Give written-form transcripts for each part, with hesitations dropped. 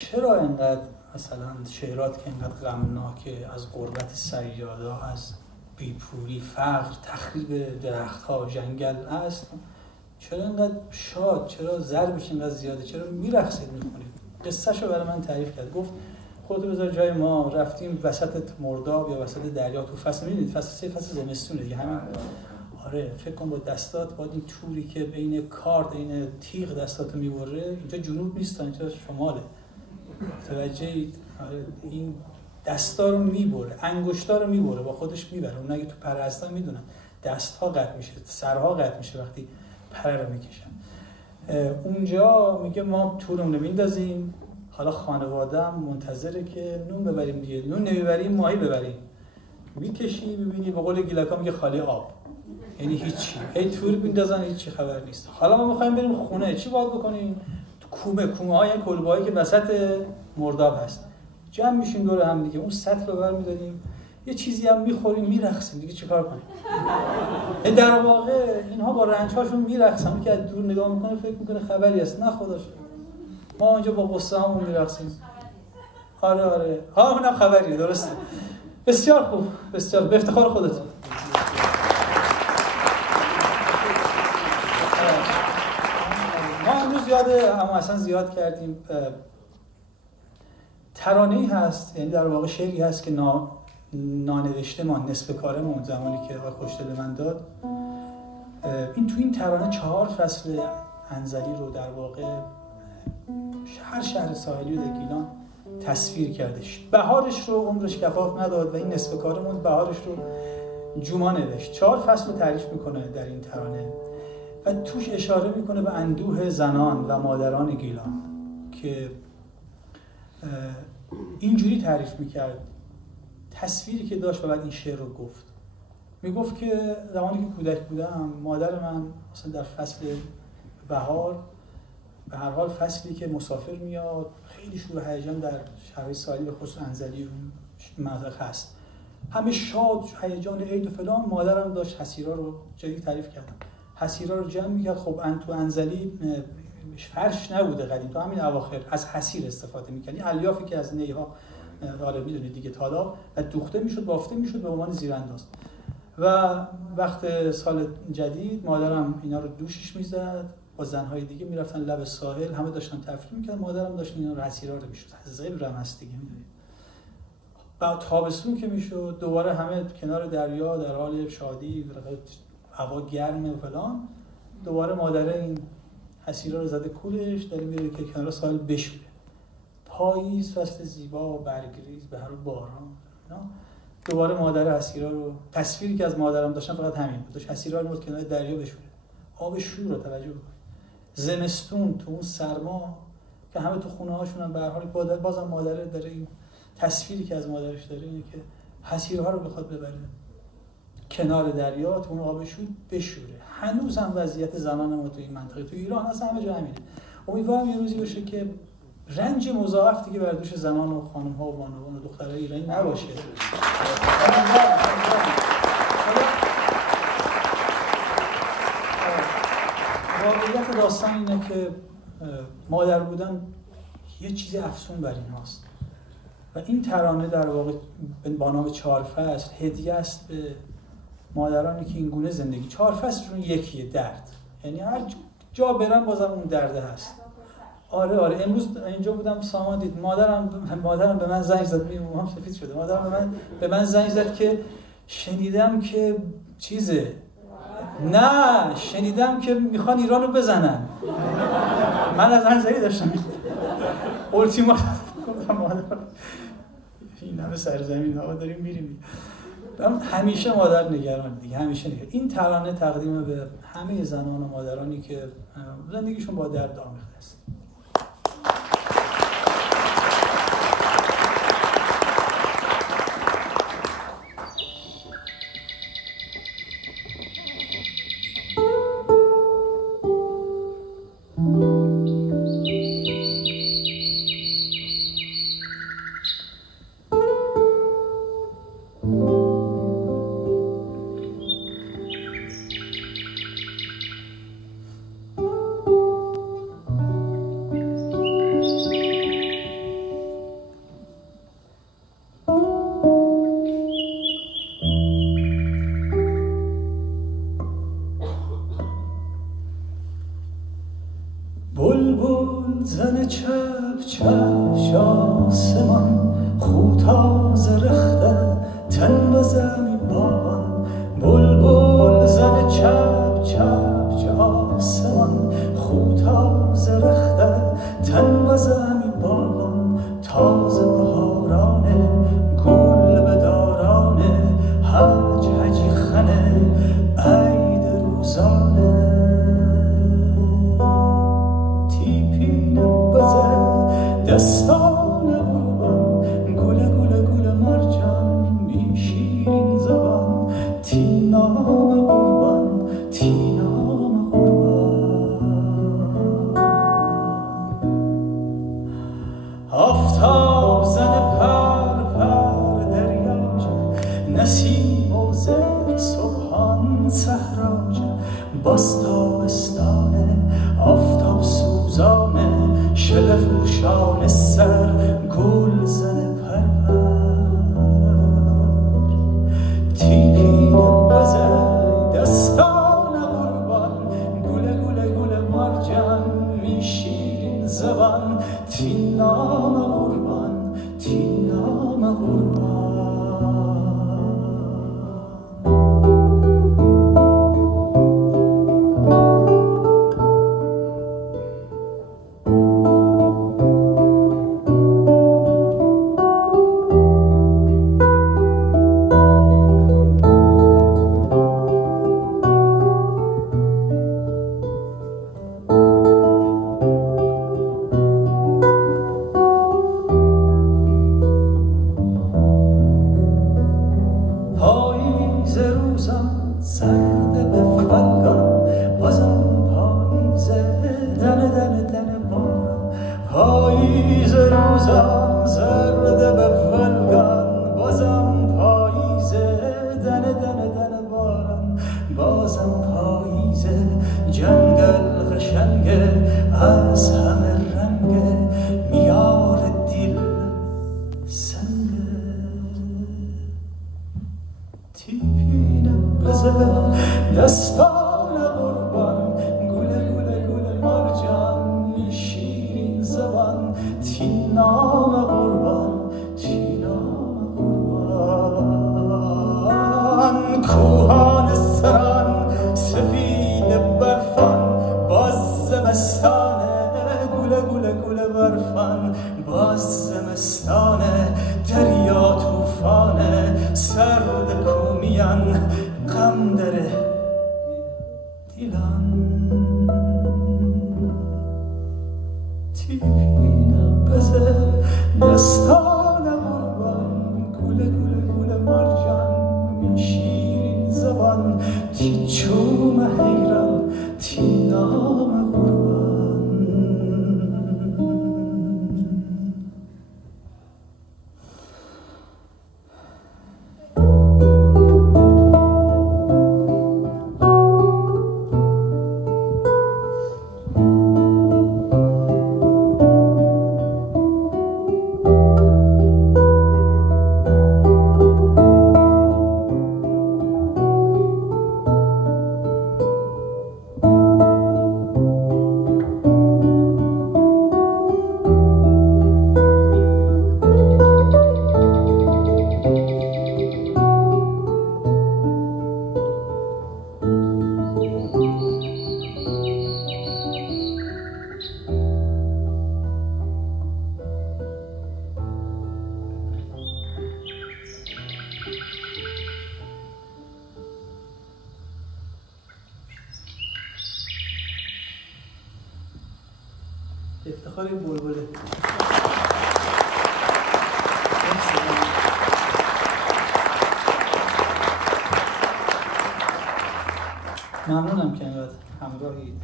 چرا اینقدر مثلا شعرات که اینقدر غمناکه، از غربت صیادا، از بیپولی، فقر، تخریب درخت‌ها، جنگل است، چرا اینقدر شاد، چرا ضربش اینقدر زیاده، چرا میرقصید میخونید؟ قصه‌شو برای من تعریف کرد. گفت خودتو بذار جای ما، رفتیم وسط مرداب یا وسط دریا، تو فصل می‌بینید فصل زمستونه دیگه، همین آره فکر کن با دستات باید این توری که بین کارد این تیغ دستاتو میبره، اینجا جنوب نیست، اینجا شماله، توجهید؟ آره این دستا رو میبره، انگشتا رو میبره، با خودش میبره. اون اگه تو پره هستن میدونن دستها قطع میشه، سرها قطع میشه وقتی پره رو میکشن. اونجا میگه ما تورمون رو میندازیم، حالا خانواده‌ام منتظره که نون ببریم دیگه، نون نمیبریم ماهی ببریم، میکشی میبینی به قول گیلکا میگه خالی آب، یعنی هیچی، هی تور میندازن هیچی خبر نیست. حالا ما میخوایم بریم خونه، چی باید بکنیم؟ کومه های کلبه‌ای که وسط مرداب هست جمع میشیم دور هم دیگه، اون سطل رو برمی‌داریم یه چیزی هم میخوریم میرقصیم دیگه، چیکار کنیم؟ در واقع اینها با رنج‌هاشون میرقصن، که از دور نگاه میکنه فکر میکنه خبری هست، نه خدا شکر ما اونجا با قصه همون میرقصیم. آره ها اونم خبریه، درسته. بسیار خوب، بسیار به افتخار خودتون. ما امروز اما اصلا زیاد کردیم. ترانه‌ای هست، یعنی در واقع شعری هست که نانوشته ما، نصف کارمون زمانی که آقای خوشدل من داد، تو این ترانه 4 فصل انزلی رو در واقع هر شهر ساحلی در گیلان تصویر کردش. بهارش رو عمرش کفاف نداد و این نصف کارمون بهارش رو جوما نوشت. 4 فصل رو تعریف میکنه در این ترانه و توش اشاره میکنه به اندوه زنان و مادران گیلان که اینجوری تعریف میکرد تصویری که داشت و بعد این شعر رو گفت. میگفت که زمانی که کودک بودم مادر من مثلا در فصل بهار، به هر حال فصلی که مسافر میاد خیلی شور و هیجان در شهرهای ساحلی به خصوص انزلی و مناطق هست، همه شاد، هیجان عید و فلان. مادرم داشت حسیرا رو، جدی تعریف کردم، حسیرا رو جمع میکرد. خب تو انزلی فرش نبوده قدیم، تو همین اواخر از حسیر استفاده میکردی، الیافی که از نیها آره میدونید دیگه تالا و دوخته میشد، بافته میشد به عنوان زیرانداز. و وقت سال جدید مادرم اینا رو دوشش میزد، با زنهای دیگه میرفتن لب ساحل، همه داشتن تفریح میکردن، مادرم داشت اینا رو حسیرا رو میشد، زیل رم هست دیگه میدونید. بعد تابستون که میشد دوباره همه کنار دریا در حال شادی، هوا گرمه و فلان، دوباره مادره این حسیرا رو زده کولش، داره میره که کنار ساحل بشوره. پاییز فصل زیبا و برگریز به هر باران، دوباره مادر حسیرا رو، تصویری که از مادرم داشتم فقط همین بود، داشت حسیرا رو کنار دریا بشوره، آب شور رو توجه کنید. زمستون تو اون سرما که همه تو خونه هاشون هم به هر حال بازم مادر داره این تصویری که از مادرش داره اینه که حسیرها رو بخواد ببره کنار دریا تو اون آب شور بشوره. هنوز هم وضعیت زنان ما تو این منطقه، تو ایران اصلا همه جا همینه. امیدوارم یه روزی باشه که رنج مضاعف دیگه بر دوش زنان و خانم‌ها و بانوان و دخترای ایرانی نباشه. واقعیت داستان اینه که مادر بودن یه چیزی افسون بر این هاست و این ترانه در واقع با نام 4 فصل هدیه است به مادرانی که این گونه زندگی، 4 فصلشون یکیه، درد، یعنی هر جا برن بازم اون درده هست. آره امروز اینجا بودم سامان دید، مادرم به من زنگ زد، موهام سفید شده، مادرم به من زنگ زد که شنیدم که چیزه، نه شنیدم که میخوان ایرانو بزنن. من از انزلی داشتم التیمات گفتم مادر این همه سرزمین ها داریم میریم. همیشه مادر نگران دیگه، همیشه نگران. این ترانه تقدیم به همه زنان و مادرانی که زندگیشون با درد آمیخته است. چپ آسمان خو تازه رخته تن بزمی باغان بلبل زن چپ چپ آسمان خو تازه رخته تن بزمی باغان تازه بهارانه گل به دارانه حج حجی خنه عید روزانه تیپین بزه دستان قربان گل گل گل مرجان بی شیرین زبان تینام قربان تینام قربان آفتاب زن پر پر دریاج نسیم و زر صبحان صحراج باز تابستانه آفتاب سوزانه شل فروشان سر گل زن پرپر تیپین بزن دستان قربان گل گل گل مرجان می شیرین زبان تینام قربان تینام قربان پاییز روزم سرده به فلگان بازم پاییزه دنه دنه دنه بارم پاییز روزم زرده به فلگان بازم پاییزه دنه دنه دنه بارم بازم پاییزه جنگل قشنگه از همه رنگه میار دل سنگه تیپین بزن دستان قربان گل گل گل مرجان می شیرین زبان تینام قربان تینام قربان کوهان سران سفید برفان باز زمستانه گل گل گل برفان باز زمستانه دریا توفانه سرد کومیان غم داره دیلان تیپین بزه دستان قربان گل گل گل مرجان می شیرین زبان تیچوم حیران تینام قربان افتخار بلبله ممنونم که اینقدر همراهید.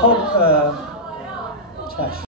خب چشم